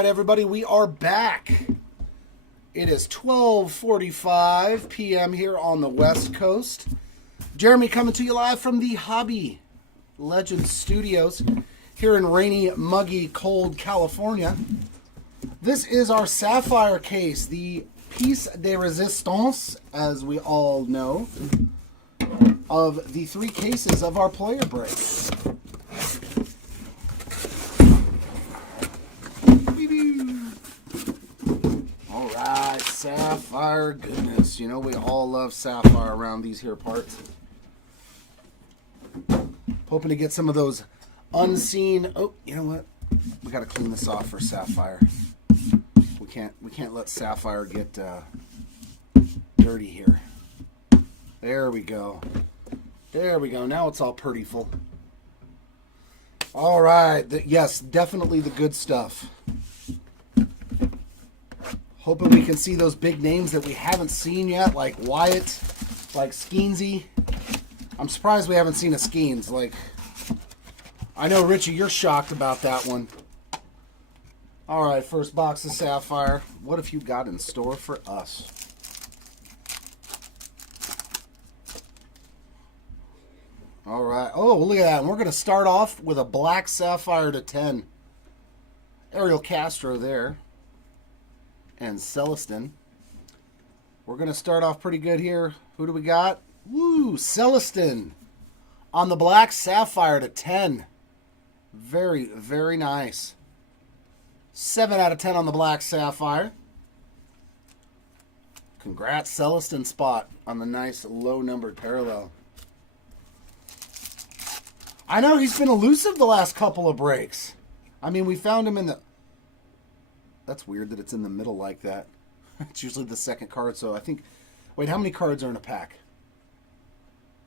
right, everybody, we are back. It is 12:45 p.m. here on the West Coast. Jeremy coming to you live from the Hobby Legends Studios here in rainy, muggy, cold California. This is our Sapphire case, the piece de resistance, as we all know, of the three cases of our player break. Alright, Sapphire goodness. You know we all love Sapphire around these here parts. Hoping to get some of those unseen... Oh, you know what? We gotta clean this off for Sapphire. We can't let Sapphire get dirty here. There we go. There we go. Now it's all prettyful. All right. Yes, definitely the good stuff. Hoping we can see those big names that we haven't seen yet, like Wyatt, like Skeensy. I'm surprised we haven't seen a Skeens. Like, I know, Richie, you're shocked about that one. All right, first box of Sapphire. What have you got in store for us? All right. Oh, look at that. And we're going to start off with a black Sapphire to 10. Ariel Castro there. And Celestin. We're going to start off pretty good here. Who do we got? Woo, Celestin on the black Sapphire to 10. Very, very nice. 7 out of 10 on the black Sapphire. Congrats, Celestin spot on the nice low-numbered parallel. I know he's been elusive the last couple of breaks. I mean, we found him in the... That's weird that it's in the middle like that. It's usually the second card, so I think... Wait, how many cards are in a pack?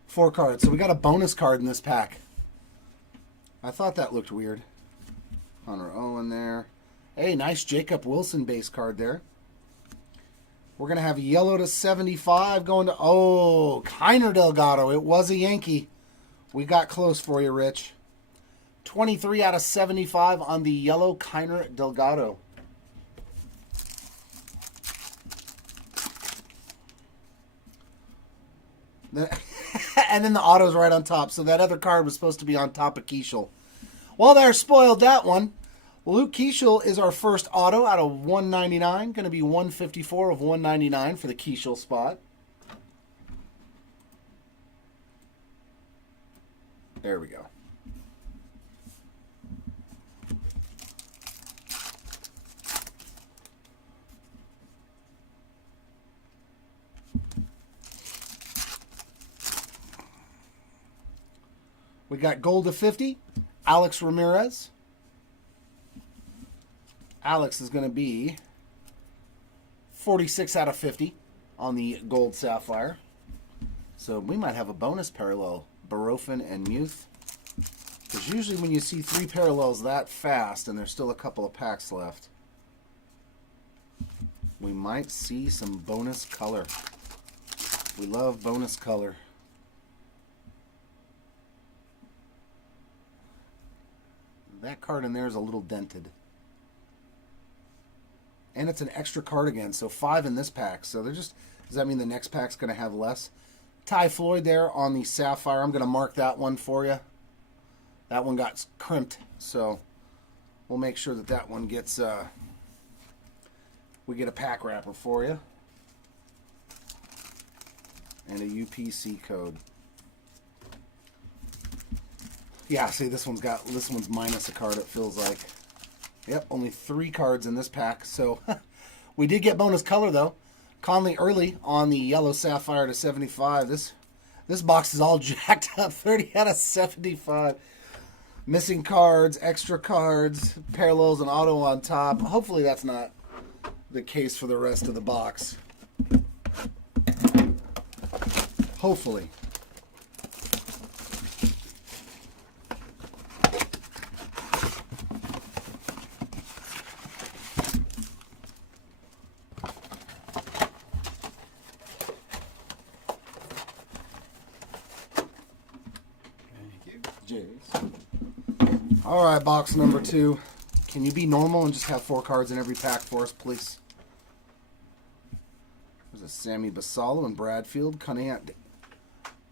4 cards. So we got a bonus card in this pack. I thought that looked weird. Hunter Owen there. Hey, nice Jacob Wilson base card there. We're going to have yellow to 75 going to... Oh, Kiner Delgado. It was a Yankee. We got close for you, Rich. 23 out of 75 on the yellow Kiner Delgado. And then the auto's right on top. So that other card was supposed to be on top of Keishel. Well, they're spoiled that one. Luke Keishel is our first auto out of 199. Going to be 154 of 199 for the Keishel spot. There we go. We got gold to 50, Alex Ramirez. Alex is going to be 46 out of 50 on the gold Sapphire. So we might have a bonus parallel, Barofin and Muth. Because usually when you see 3 parallels that fast and there's still a couple of packs left, we might see some bonus color. We love bonus color. That card in there is a little dented. And it's an extra card again, so 5 in this pack. So they're just, does that mean the next pack's going to have less? Ty Floyd there on the Sapphire. I'm going to mark that one for you. That one got crimped, so we'll make sure that that one gets, we get a pack wrapper for you. And a UPC code. Yeah, see, this one's minus a card, it feels like. Yep, only 3 cards in this pack. So we did get bonus color, though. Conley early on the yellow Sapphire to 75. This box is all jacked up. 30 out of 75. Missing cards, extra cards, parallels, and auto on top. Hopefully that's not the case for the rest of the box. Hopefully. All right, box number 2. Can you be normal and just have 4 cards in every pack for us, please? There's a Sammy Basallo and Bradfield. Cunningham.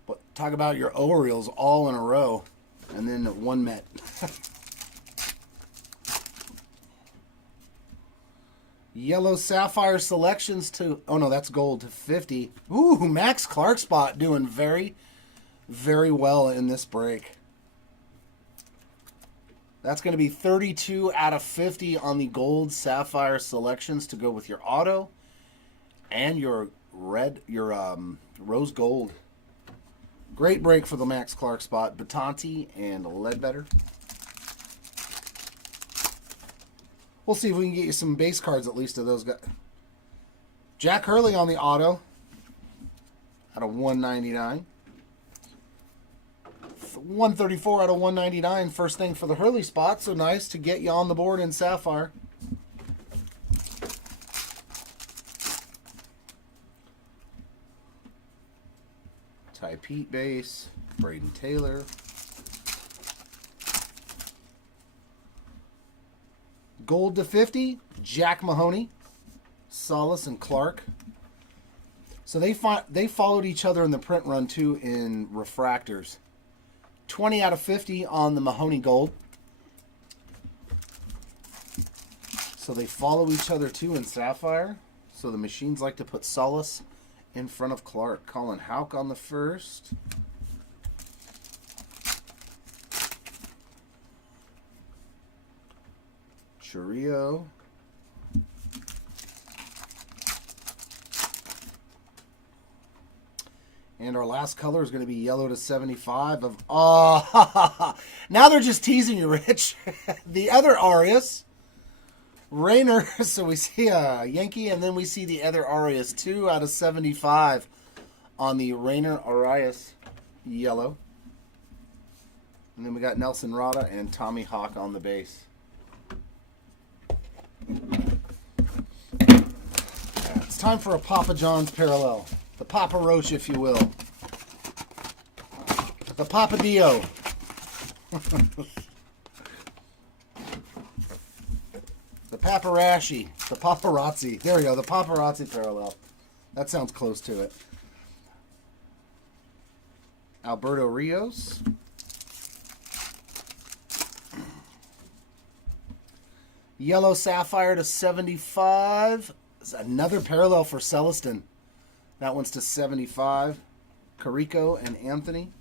But talk about your Orioles all in a row. And then 1 Met. Yellow Sapphire selections to... Oh, no, that's gold to 50. Ooh, Max Clark spot doing very, very well in this break. That's going to be 32 out of 50 on the gold Sapphire selections to go with your auto and your rose gold. Great break for the Max Clark spot. Batanti and Ledbetter. We'll see if we can get you some base cards at least of those guys. Jack Hurley on the auto out of 199. 134 out of 199. First thing for the Hurley spot. So nice to get you on the board in Sapphire. Ty Pete base. Braden Taylor. Gold to 50, Jack Mahoney, Solis, and Clark. So they followed each other in the print run, too, in refractors. 20 out of 50 on the Mahoney Gold. So they follow each other, too, in Sapphire. So the machines like to put Solis in front of Clark. Colin Houck on the first. Churio. And our last color is going to be yellow to 75 of... Oh, now they're just teasing you, Rich. The other Arias. Rainer. So we see a Yankee, and then we see the other Arias. 2 out of 75 on the Rainer Arias yellow. And then we got Nelson Rada and Tommy Hawk on the base. It's time for a Papa John's parallel. The Papa Roach, if you will. The Papa Dio. The Paparashi. The Paparazzi. There we go. The Paparazzi parallel. That sounds close to it. Alberto Rios. Yellow Sapphire to 75. It's another parallel for Celestin. That one's to 75. Carico and Anthony.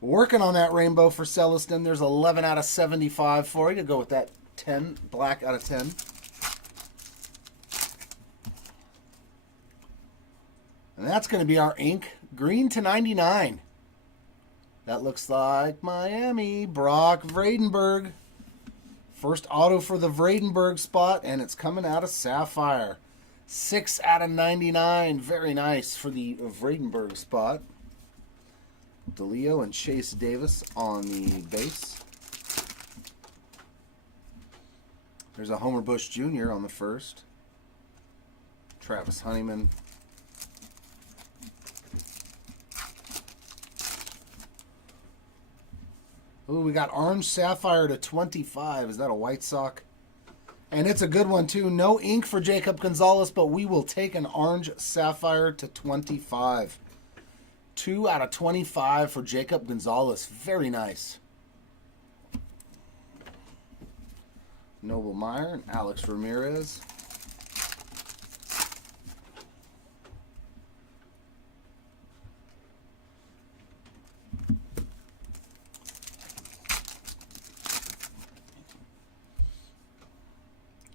Working on that rainbow for Celestin. There's 11 out of 75 for you to go with that 10. Black out of 10. And that's going to be our ink. Green to 99. That looks like Miami. Brock Vredenberg. First auto for the Vredenberg spot, and it's coming out of Sapphire. 6 out of 99. Very nice for the Vredenberg spot. DeLeo and Chase Davis on the base. There's a Homer Bush Jr. on the first. Travis Honeyman. Ooh, we got Orange Sapphire to 25. Is that a White Sox? And it's a good one, too. No ink for Jacob Gonzalez, but we will take an Orange Sapphire to 25. 2 out of 25 for Jacob Gonzalez. Very nice. Noble Meyer and Alex Ramirez.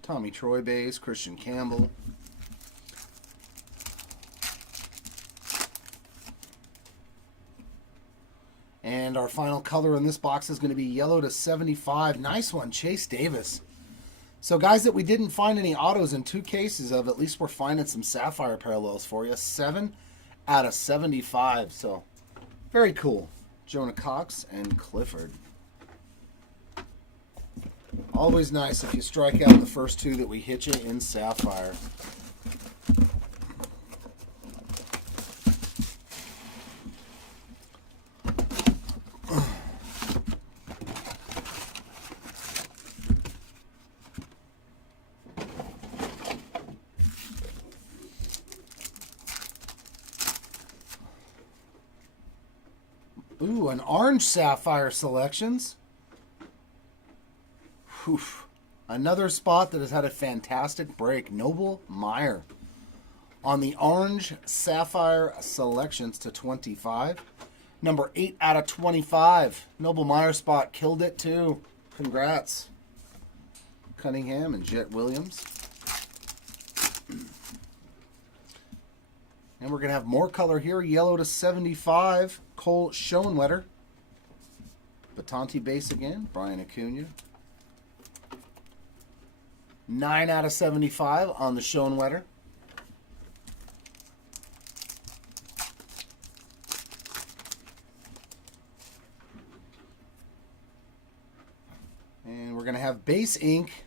Tommy Troy base, Christian Campbell. And our final color in this box is going to be yellow to 75. Nice one, Chase Davis. So guys that we didn't find any autos in 2 cases of, at least we're finding some Sapphire parallels for you. 7 out of 75. So very cool. Jonah Cox and Clifford. Always nice if you strike out the first 2 that we hit you in Sapphire. Ooh, an orange sapphire selections. Whew. Another spot that has had a fantastic break. Noble Meyer on the orange sapphire selections to 25. Number 8 out of 25. Noble Meyer spot killed it too. Congrats. Cunningham and Jet Williams. And we're going to have more color here. Yellow to 75. Cole Schoenwetter. Batante base again. Brian Acuna. 9 out of 75 on the Schoenwetter. And we're going to have base ink.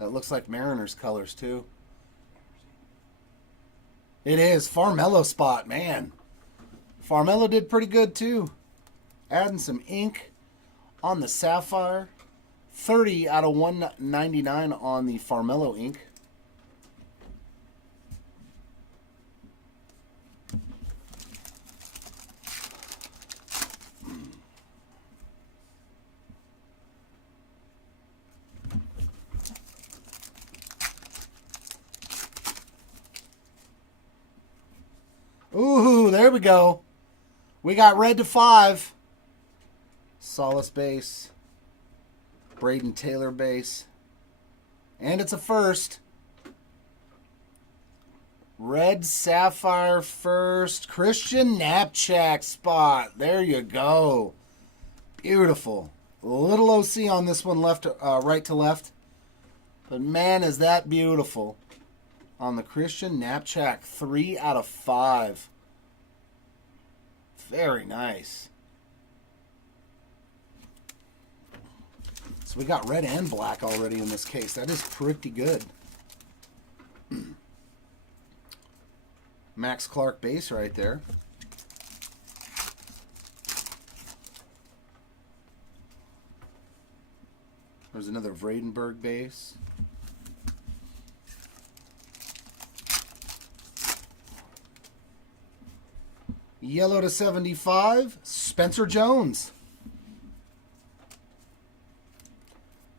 That looks like Mariners colors too. It is. Farmello spot, man. Farmello did pretty good too. Adding some ink on the sapphire. 30 out of 199 on the Farmello ink. Ooh, there we go. We got red to 5. Solace base. Braden Taylor base. And it's a first. Red sapphire first. Christian Knapchak spot. There you go. Beautiful. Little OC on this one, right to left. But man, is that beautiful. On the Christian Knapchak, 3 out of 5. Very nice. So we got red and black already in this case. That is pretty good. Max Clark base right there. There's another Vradenberg base. Yellow to 75, Spencer Jones.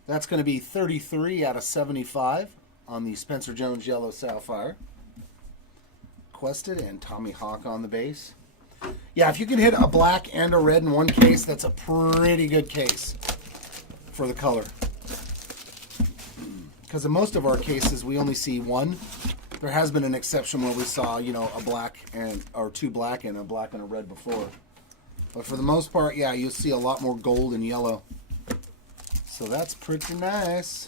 That's going to be 33 out of 75 on the Spencer Jones Yellow Sapphire. Quested and Tommy Hawk on the base. Yeah, if you can hit a black and a red in one case, that's a pretty good case for the color. Because in most of our cases, we only see one. There has been an exception where we saw, a black or 2 black and a black and a red before. But for the most part, yeah, you'll see a lot more gold and yellow. So that's pretty nice.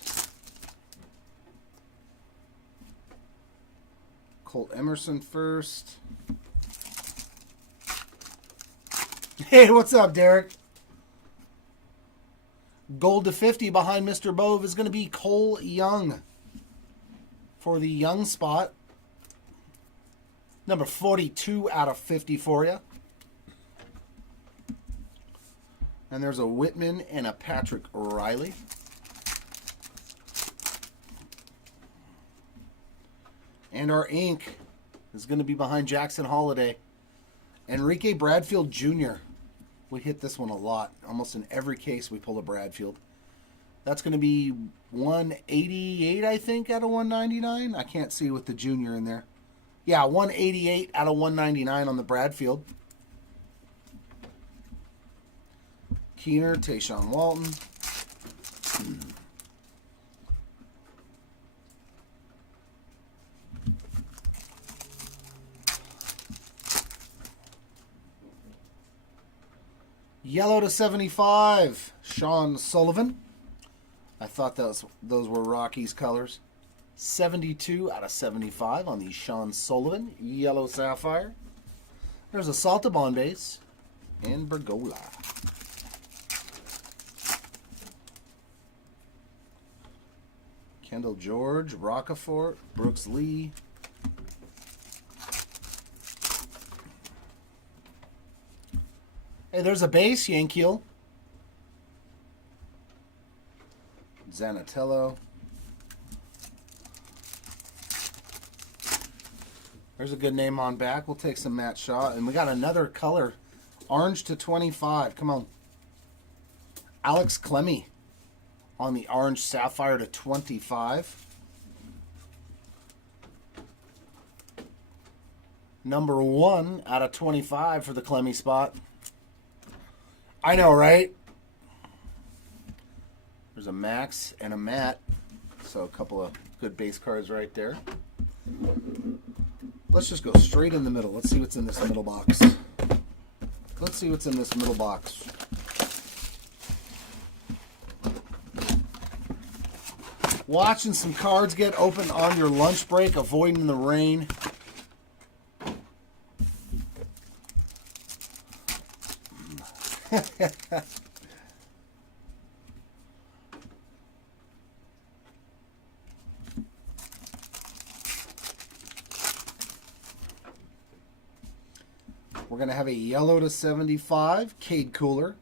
Colt Emerson first. Hey, what's up, Derek? Gold to 50 behind Mr. Bove is going to be Cole Young. For the Young spot, number 42 out of 50 for you. And there's a Whitman and a Patrick Riley. And our ink is going to be behind Jackson Holiday. Enrique Bradfield Jr. We hit this one a lot. Almost in every case we pull a Bradfield. That's going to be 188, I think, out of 199. I can't see with the junior in there. Yeah, 188 out of 199 on the Bradfield. Keener, Tayshaun Walton. Yellow to 75, Sean Sullivan. I thought those were Rockies colors. 72 out of 75 on the Sean Sullivan Yellow Sapphire. There's a Saltabon base and Bergola. Kendall George, Rocafort, Brooks Lee. Hey, there's a base, Yankiel. Zanatello. There's a good name on back. We'll take some Matt Shaw. And we got another color Orange to 25. Come on. Alex Clemmy on the orange sapphire to 25. Number 1 out of 25 for the Clemmy spot. I know, right? There's a Max and a Matt. So a couple of good base cards right there. Let's just go straight in the middle. Let's see what's in this middle box. Let's see what's in this middle box. Watching some cards get opened on your lunch break, avoiding the rain. We're going to have a yellow to 75, Cade Cooler.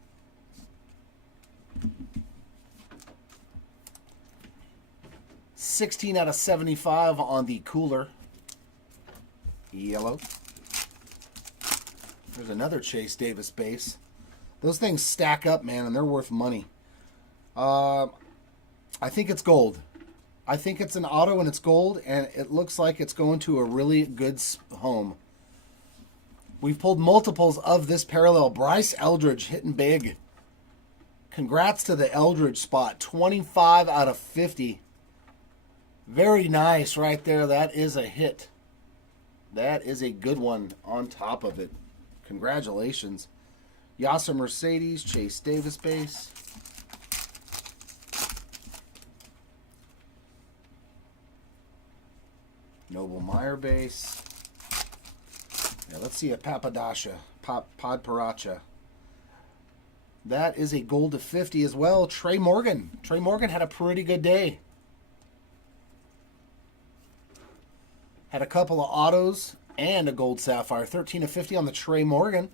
$16 out of 75 on the Cooler. Yellow. There's another Chase Davis base. Those things stack up, man, and they're worth money. I think it's gold. I think it's an auto and it's gold, and it looks like it's going to a really good home. We've pulled multiples of this parallel. Bryce Eldridge hitting big. Congrats to the Eldridge spot. 25 out of 50. Very nice right there. That is a hit. That is a good one on top of it. Congratulations. Yasser Mercedes, Chase Davis base. Noble Meyer base. Yeah, let's see a Papadasha, Podparacha. That is a gold to 50 as well. Trey Morgan. Trey Morgan had a pretty good day. Had a couple of autos and a gold sapphire. 13 to 50 on the Trey Morgan.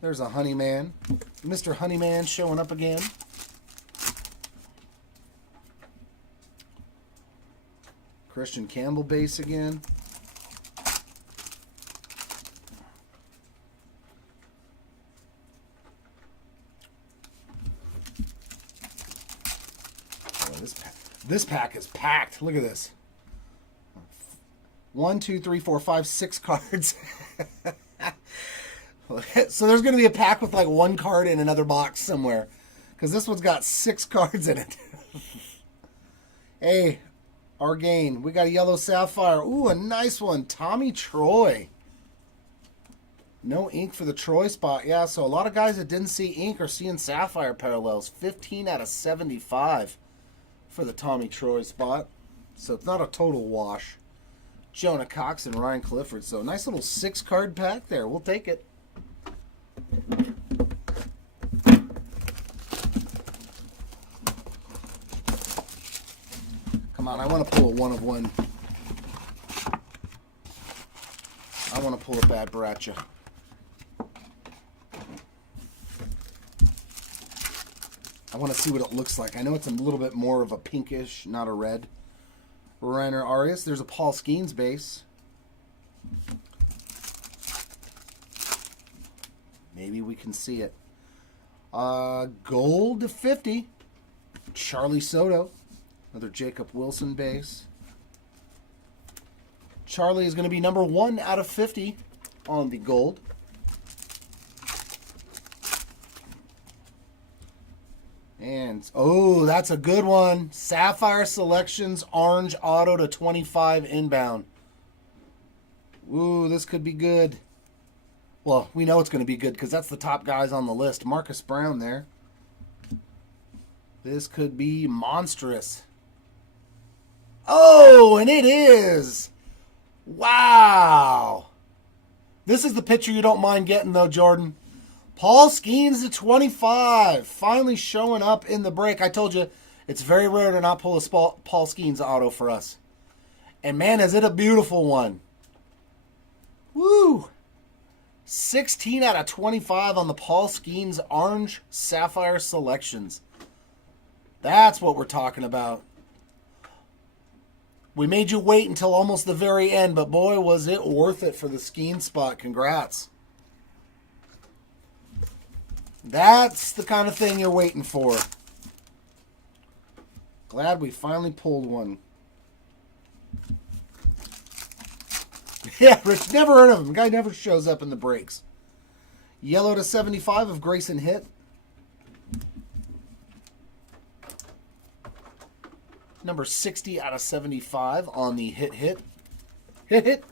There's a Honeyman. Mr. Honeyman showing up again. Christian Campbell base again. Oh, this pack is packed. Look at this. 1, 2, 3, 4, 5, 6 cards. So there's going to be a pack with like 1 card in another box somewhere. Because this one's got 6 cards in it. Hey, Argain. We got a yellow sapphire. Ooh, a nice one. Tommy Troy. No ink for the Troy spot. Yeah, so a lot of guys that didn't see ink are seeing sapphire parallels. 15 out of 75 for the Tommy Troy spot. So it's not a total wash. Jonah Cox and Ryan Clifford. So nice little 6-card pack there. We'll take it. Come on, I want to pull a 1 of 1. I want to pull a Bad Baracha. I want to see what it looks like. I know it's a little bit more of a pinkish, not a red. Reiner Arias. There's a Paul Skeens base. Maybe we can see it. Gold to 50. Charlie Soto. Another Jacob Wilson base. Charlie is going to be number 1 out of 50 on the gold. And, oh, that's a good one. Sapphire Selections, orange auto to 25 inbound. Ooh, this could be good. Well, we know it's going to be good because that's the top guys on the list. Marcus Brown there. This could be monstrous. Oh, and it is. Wow. This is the picture you don't mind getting, though, Jordan. Paul Skeens at 25. Finally showing up in the break. I told you, it's very rare to not pull a Paul Skeens auto for us. And, man, is it a beautiful one. Woo. 16 out of 25 on the Paul Skeens Orange Sapphire Selections. That's what we're talking about. We made you wait until almost the very end, but boy, was it worth it for the Skeens spot. Congrats. That's the kind of thing you're waiting for. Glad we finally pulled one. Yeah, Rich, never heard of him. Guy never shows up in the breaks. Yellow to 75 of Grayson Hit. Number 60 out of 75 on the Hit. Hit.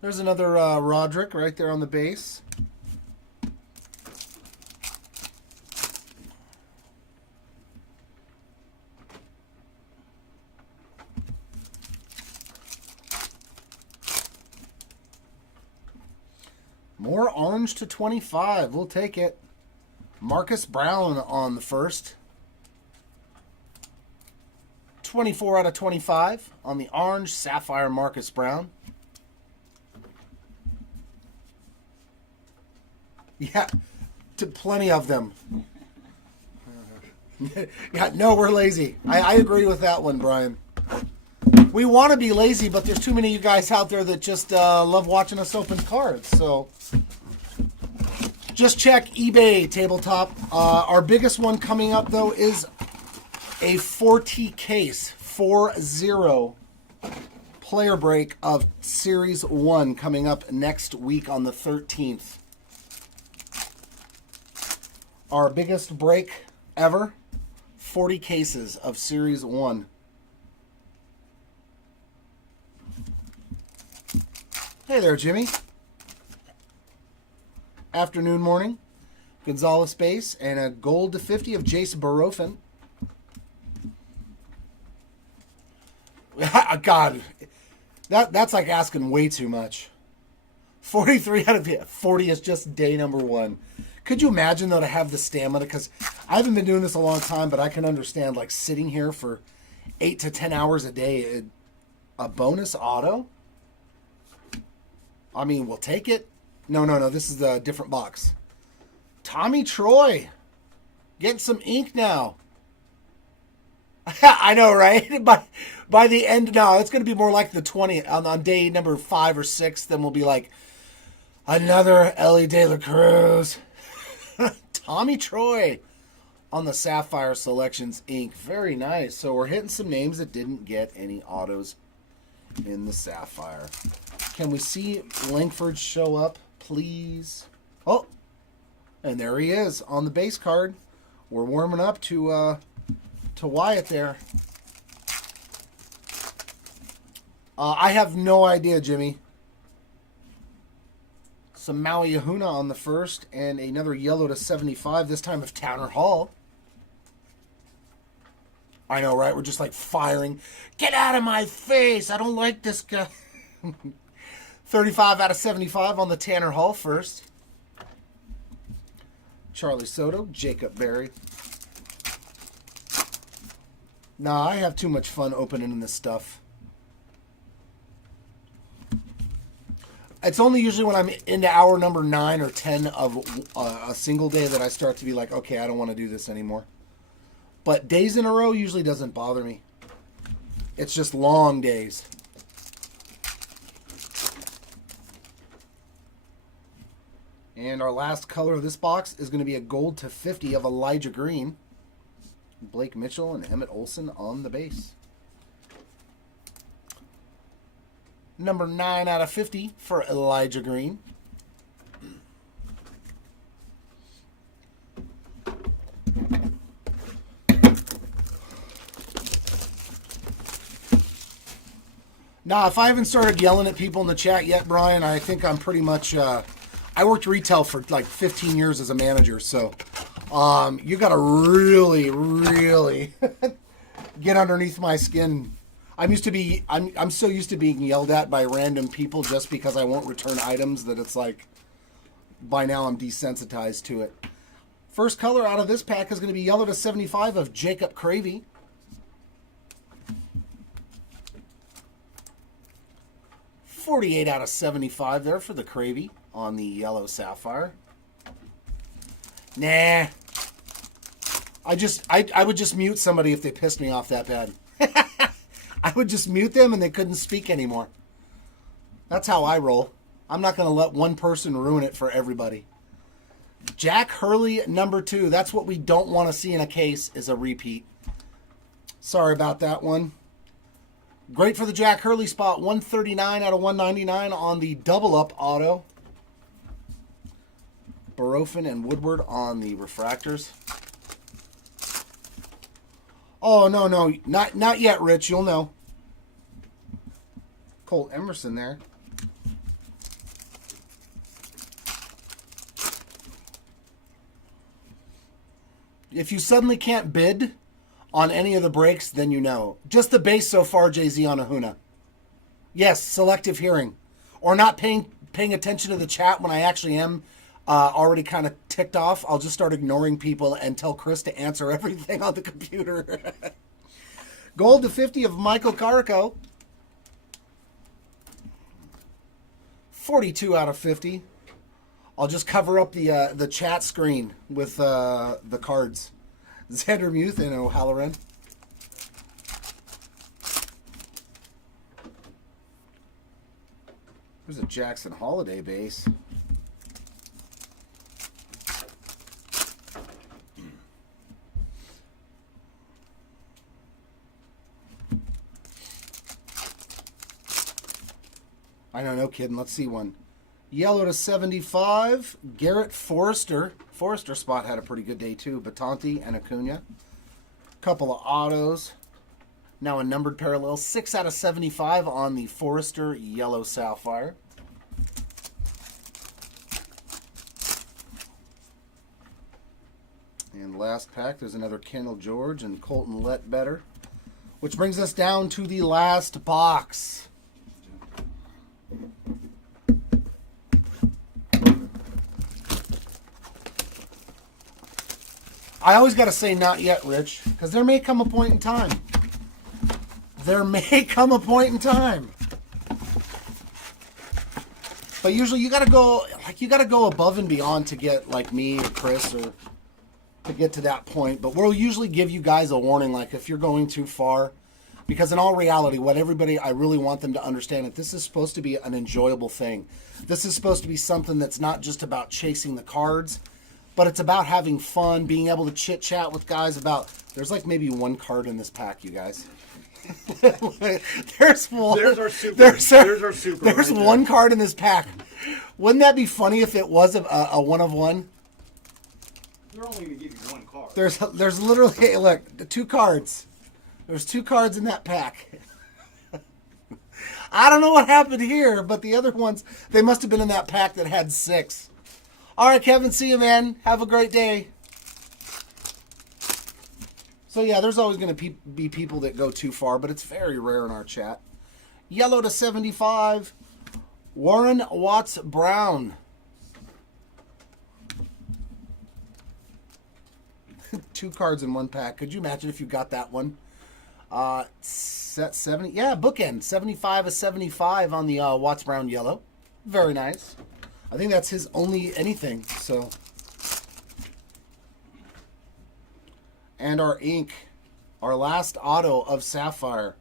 There's another Roderick right there on the base. More orange to 25. We'll take it. Marcus Brown on the first. 24 out of 25 on the orange Sapphire Marcus Brown. Yeah, plenty of them. Yeah, no, we're lazy. I agree with that one, Brian. We want to be lazy, but there's too many of you guys out there that just love watching us open cards. So just check eBay tabletop. Our biggest one coming up, though, is a 40 case, 4-0 player break of Series 1 coming up next week on the 13th. Our biggest break ever, 40 cases of Series 1. Hey there, Jimmy. Afternoon, morning. Gonzalez base and a gold to 50 of Jace Barofin. God, that's like asking way too much. 43 out of 40 is just day number 1. Could you imagine, though, to have the stamina? Because I haven't been doing this a long time, but I can understand, like, sitting here for 8 to 10 hours a day. A bonus auto? I mean, we'll take it. No. This is a different box. Tommy Troy. Getting some ink now. I know, right? By the end, no, it's going to be more like the 20. On day number 5 or 6, then we'll be like, another Ellie De La Cruz. Tommy Troy on the Sapphire Selections ink. Very nice. So we're hitting some names that didn't get any autos in the Sapphire. Can we see Langford show up, please? Oh, and there he is on the base card. We're warming up to Wyatt there. I have no idea, Jimmy. Some Maui Ahuna on the first, and another yellow to 75, this time of Tanner Hall. I know, right? We're just like firing. Get out of my face! I don't like this guy. 35 out of 75 on the Tanner Hall first. Charlie Soto, Jacob Berry. Nah, I have too much fun opening this stuff. It's only usually when I'm into hour number 9 or 10 of a single day that I start to be like, okay, I don't want to do this anymore. But days in a row usually doesn't bother me. It's just long days. And our last color of this box is going to be a gold to 50 of Elijah Green. Blake Mitchell and Emmett Olson on the base. Number 9 out of 50 for Elijah Green. Now, if I haven't started yelling at people in the chat yet, Brian, I think I'm pretty much... I worked retail for like 15 years as a manager, so you got to really, really get underneath my skin. I'm so used to being yelled at by random people just because I won't return items that it's like, by now I'm desensitized to it. First color out of this pack is going to be yellow to 75 of Jacob Cravey. $48 out of 75 there for the Cravey on the yellow Sapphire. Nah. I would just mute somebody if they pissed me off that bad. I would just mute them and they couldn't speak anymore. That's how I roll. I'm not going to let one person ruin it for everybody. Jack Hurley, number 2. That's what we don't want to see in a case, is a repeat. Sorry about that one. Great for the Jack Hurley spot. 139 out of 199 on the double-up auto. Barofin and Woodward on the refractors. Oh, no, no. Not yet, Rich. You'll know. Colt Emerson there. If you suddenly can't bid on any of the breaks, then you know. Just the base so far, JZ on Ahuna. Yes, selective hearing. Or not paying attention to the chat when I actually am already kind of ticked off. I'll just start ignoring people and tell Chris to answer everything on the computer. Gold to 50 of Michael Carrico. 42 out of 50. I'll just cover up the chat screen with the cards. Xander Muth and O'Halloran. There's a Jackson Holiday base. I know, no kidding. Let's see one. Yellow to 75. Garrett Forrester. Forrester spot had a pretty good day too. Batanti and Acuna. Couple of autos. Now a numbered parallel. 6 out of 75 on the Forrester Yellow Sapphire. And last pack, there's another Kendall George and Colton Lettbetter. Which brings us down to the last box. I always got to say not yet, Rich, because there may come a point in time. There may come a point in time. But usually you got to go above and beyond to get like me or Chris or to get to that point. But we'll usually give you guys a warning, like if you're going too far. Because in all reality, I really want them to understand that this is supposed to be an enjoyable thing. This is supposed to be something that's not just about chasing the cards, but it's about having fun, being able to chit-chat with guys about... There's like maybe one card in this pack, you guys. There's one. There's our super. There's right one card in this pack. Wouldn't that be funny if it was a one of one? They're only going to give you one card. There's literally... Hey, look, the 2 cards. There's 2 cards in that pack. I don't know what happened here, but the other ones, they must have been in that pack that had 6. All right, Kevin, see you, man. Have a great day. So, yeah, there's always going to be people that go too far, but it's very rare in our chat. Yellow to 75, Warren Watts Brown. 2 cards in one pack. Could you imagine if you got that one? Set 70. Yeah, bookend. 75 of 75 on the Watts Brown yellow. Very nice. I think that's his only anything. So, and our ink, our last auto of Sapphire.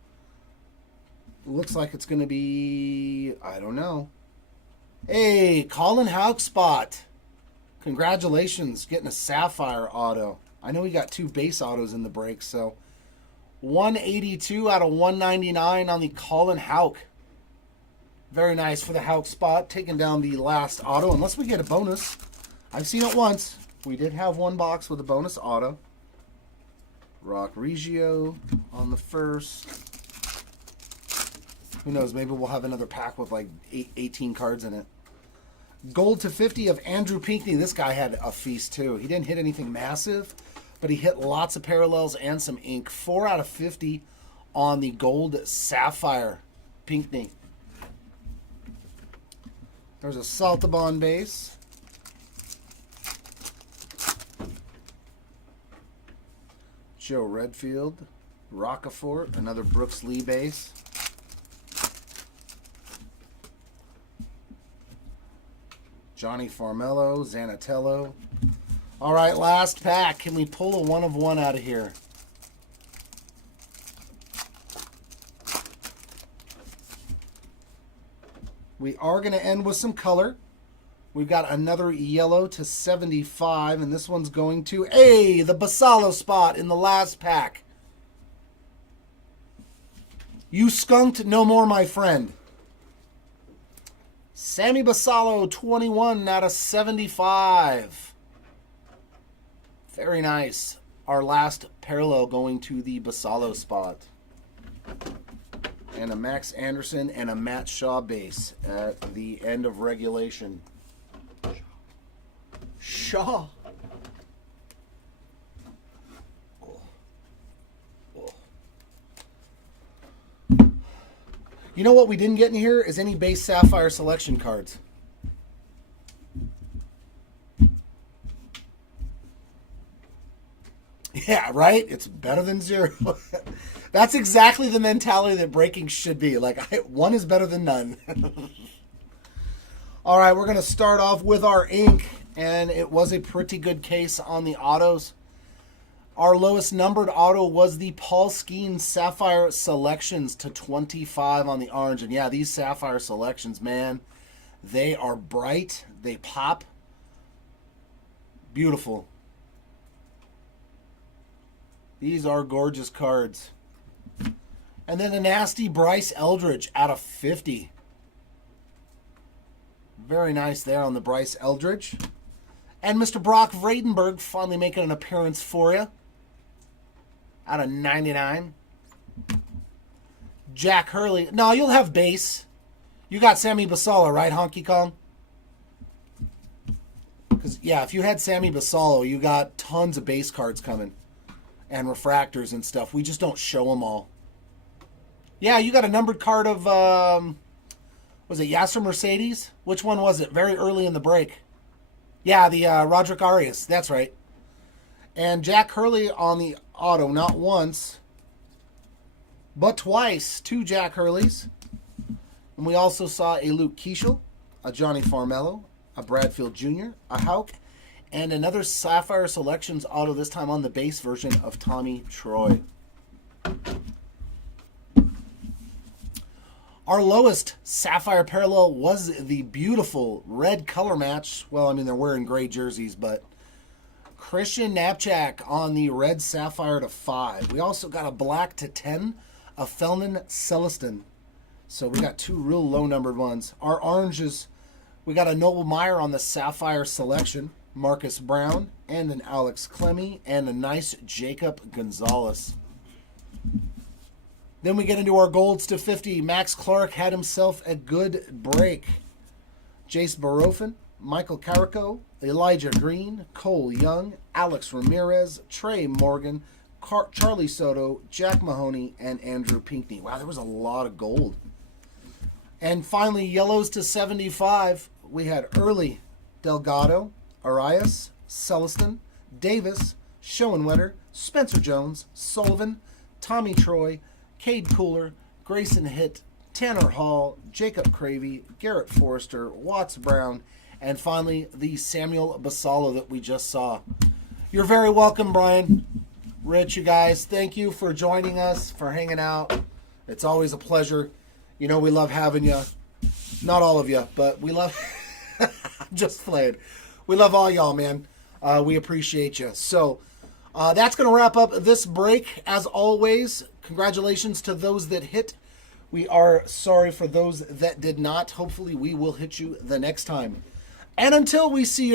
Looks like it's going to be, I don't know. Hey, Colin Houck spot. Congratulations, getting a Sapphire auto. I know we got 2 base autos in the break, so 182 out of 199 on the Colin Houck. Very nice for the Houck spot, taking down the last auto, unless we get a bonus. I've seen it once. We did have one box with a bonus auto. Rock Reggio on the first. Who knows, maybe we'll have another pack with like 18 cards in it. Gold to 50 of Andrew Pinckney. This guy had a feast too. He didn't hit anything massive, but he hit lots of parallels and some ink. 4 out of 50 on the gold Sapphire Pinckney. There's a Saltabon base. Joe Redfield. Rockefort. Another Brooks Lee base. Johnny Farmello. Zanatello. All right, last pack. Can we pull a one of one out of here? We are going to end with some color. We've got another yellow to 75, and this one's going to, the Basallo spot in the last pack. You skunked no more, my friend. Sammy Basallo, 21 out of 75. Very nice. Our last parallel going to the Basallo spot. And a Max Anderson and a Matt Shaw base at the end of regulation. Shaw. You know what we didn't get in here is any base Sapphire selection cards. Yeah, right? It's better than 0. That's exactly the mentality that breaking should be. Like, one is better than none. All right, we're going to start off with our ink, and it was a pretty good case on the autos. Our lowest numbered auto was the Paul Skeen Sapphire Selections to 25 on the orange. And yeah, these Sapphire Selections, man, they are bright. They pop. Beautiful. These are gorgeous cards. And then a nasty Bryce Eldridge out of 50. Very nice there on the Bryce Eldridge. And Mr. Brock Vradenberg finally making an appearance for you. Out of 99. Jack Hurley. No, you'll have base. You got Sammy Basallo, right, Honky Kong? Because, yeah, if you had Sammy Basallo, you got tons of base cards coming. And refractors and stuff. We just don't show them all. Yeah, you got a numbered card of, was it Yasser Mercedes? Which one was it? Very early in the break. Yeah, the Roderick Arias. That's right. And Jack Hurley on the auto, not once, but twice. 2 Jack Hurleys. And we also saw a Luke Keeschel, a Johnny Farmello, a Bradfield Jr., a Houck, and another Sapphire Selections auto, this time on the base version of Tommy Troy. Our lowest Sapphire parallel was the beautiful red color match. Well, I mean, they're wearing gray jerseys, but Christian Knapchak on the red Sapphire to 5. We also got a black to 10 of Felman Celestin. So we got 2 real low numbered ones. Our oranges, we got a Noble Meyer on the Sapphire Selection, Marcus Brown, and an Alex Clemmy, and a nice Jacob Gonzalez. Then we get into our golds to 50. Max Clark had himself a good break. Jace Barofin, Michael Carrico, Elijah Green, Cole Young, Alex Ramirez, Trey Morgan, Charlie Soto, Jack Mahoney, and Andrew Pinckney. Wow, there was a lot of gold. And finally, yellows to 75. We had Early, Delgado, Arias, Celestin, Davis, Schoenwetter, Spencer Jones, Sullivan, Tommy Troy, Cade Cooler, Grayson Hitt, Tanner Hall, Jacob Cravey, Garrett Forrester, Watts Brown, and finally the Samuel Basallo that we just saw. You're very welcome, Brian. Rich, you guys, thank you for joining us, for hanging out. It's always a pleasure. You know we love having you. Not all of you, but we love... just playing. We love all y'all, man. We appreciate you. So that's going to wrap up this break. As always, congratulations to those that hit. We are sorry for those that did not. Hopefully we will hit you the next time. And until we see you